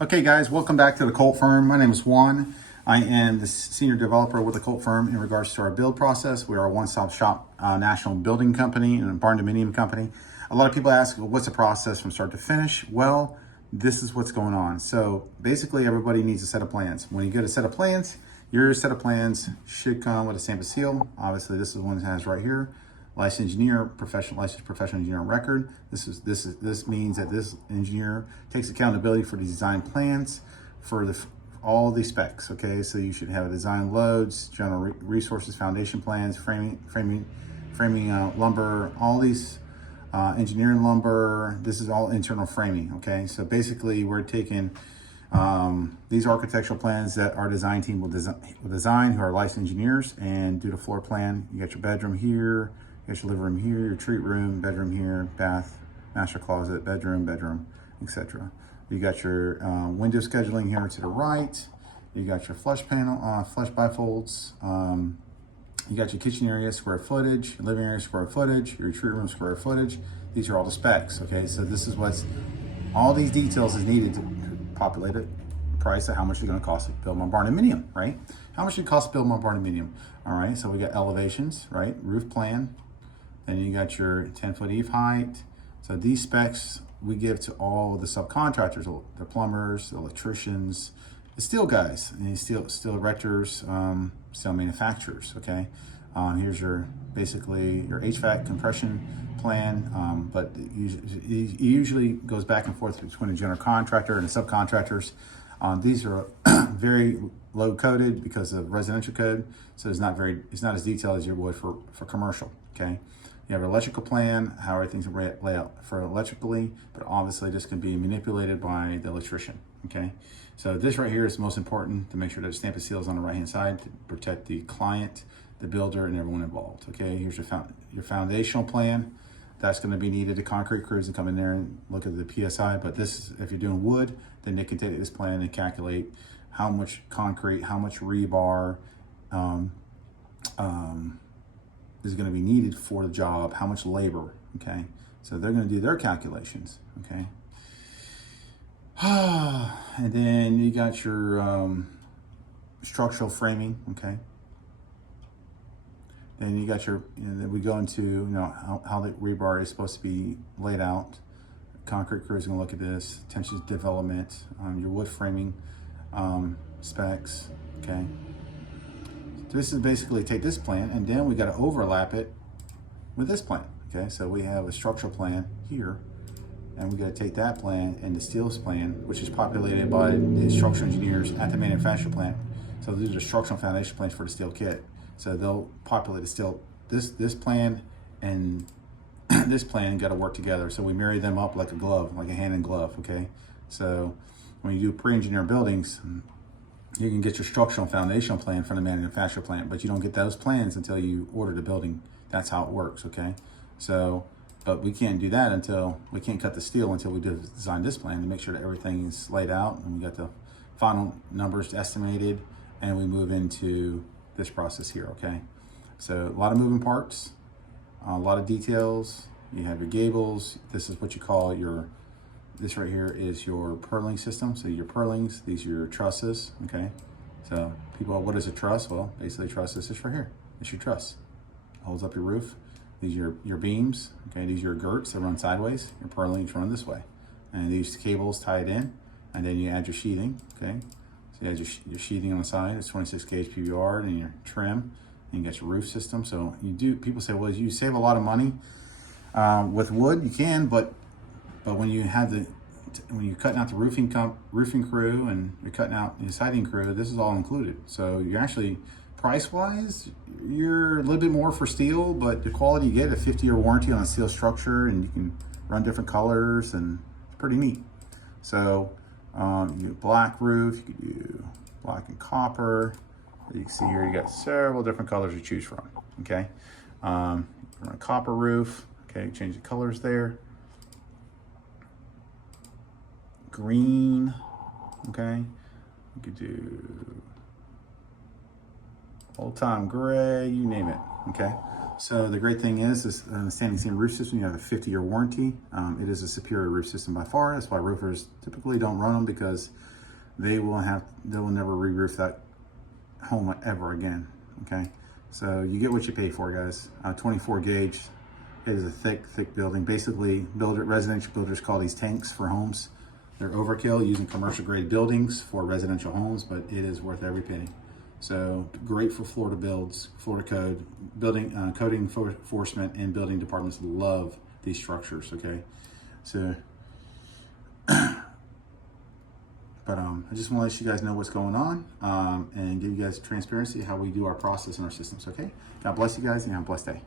Okay, guys, welcome back to the Colt Firm. My name is Juan. I am the senior developer with the Colt Firm in regards to our build process. We are a one-stop shop national building company and a barn dominium company. A lot of people ask, well, what's the process from start to finish? Well, this is what's going on. So basically, everybody needs a set of plans. When you get a set of plans, your set of plans should come with a stamp and seal. Obviously, this is one it has right here. Licensed engineer, licensed professional engineer on record. This means that this engineer takes accountability for the design plans for all the specs. Okay, so you should have design loads, general resources, foundation plans, framing, lumber, all these engineering lumber. This is all internal framing. Okay, so basically we're taking these architectural plans that our design team will design, who are licensed engineers, and do the floor plan. You got your bedroom here. You got your living room here, your treat room, bedroom here, bath, master closet, bedroom, etc. You got your window scheduling here to the right. You got your flush panel, flush bifolds. You got your kitchen area square footage, living area square footage, your treat room square footage. These are all the specs, okay? So this is all these details is needed to populate a price of how much it's gonna cost to build my barn dominium, right? How much it costs to build my barn dominium? All right, so we got elevations, right? Roof plan. Then you got your 10-foot eave height. So these specs we give to all the subcontractors, the plumbers, the electricians, the steel guys, and steel erectors, steel manufacturers, okay? Here's basically your HVAC compression plan, but it usually goes back and forth between the general contractor and the subcontractors. These are very low coded because of residential code, so it's not as detailed as you would for commercial, okay? You have an electrical plan, how everything's laid out for electrically, but obviously this can be manipulated by the electrician, okay? So this right here is most important to make sure that stamp and seal is on the right-hand side to protect the client, the builder, and everyone involved, okay? Here's your foundational plan. That's gonna be needed. The concrete crews can come in there and look at the PSI, but this, if you're doing wood, then they can take this plan and calculate how much concrete, how much rebar, is going to be needed for the job, how much labor, okay? So they're going to do their calculations, okay? And then you got your structural framing, okay? Then you got then we go into, how the rebar is supposed to be laid out. Concrete crew is going to look at this, tension development, your wood framing specs, okay? So this is basically take this plan and then we got to overlap it with this plan, okay? So we have a structural plan here and we got to take that plan and the steels plan, which is populated by the structural engineers at the manufacturing plant. So these are structural foundation plans for the steel kit. So they'll populate the steel, this plan and this plan got to work together. So we marry them up like a glove, like a hand and glove, okay? So when you do pre-engineered buildings, you can get your structural and foundational plan from the manufacturer plant, but you don't get those plans until you order the building. That's how it works, okay? So, but we can't do that we can't cut the steel until we design this plan to make sure that everything is laid out and we got the final numbers estimated and we move into this process here, okay? So a lot of moving parts, a lot of details. You have your gables. This is what you call this right here is your purling system. So your purlings, these are your trusses, okay? So people, what is a truss? Well, basically a truss is this right here. It's your truss. Holds up your roof. These are your beams, okay? These are your girts that run sideways. Your purlings run this way. And these cables tie it in, and then you add your sheathing, okay? So you add your sheathing on the side. It's 26 gauge PVR, and your trim, and you got your roof system. So people say, well, you save a lot of money with wood. You can, but when you have when you're cutting out the roofing crew and you're cutting out the siding crew, this is all included. So you're actually, price-wise, you're a little bit more for steel, but the quality you get, a 50-year warranty on a steel structure, and you can run different colors, and it's pretty neat. So you black roof, you could do black and copper. You can see here, you got several different colors to choose from, okay? Run a copper roof, okay, change the colors there. Green, okay? You could do old time gray, you name it, okay? So the great thing is this standing seam roof system, you have a 50-year warranty. It is a superior roof system by far. That's why roofers typically don't run them, because they will never re-roof that home ever again. Okay, so you get what you pay for, guys. 24 gauge. It is a thick building. Basically, residential builders call these tanks for homes. They're overkill using commercial grade buildings for residential homes, but it is worth every penny. So great for Florida builds, Florida code, building, coding enforcement, and building departments love these structures. Okay, so, but I just want to let you guys know what's going on, and give you guys transparency how we do our process and our systems. Okay, God bless you guys, and have a blessed day.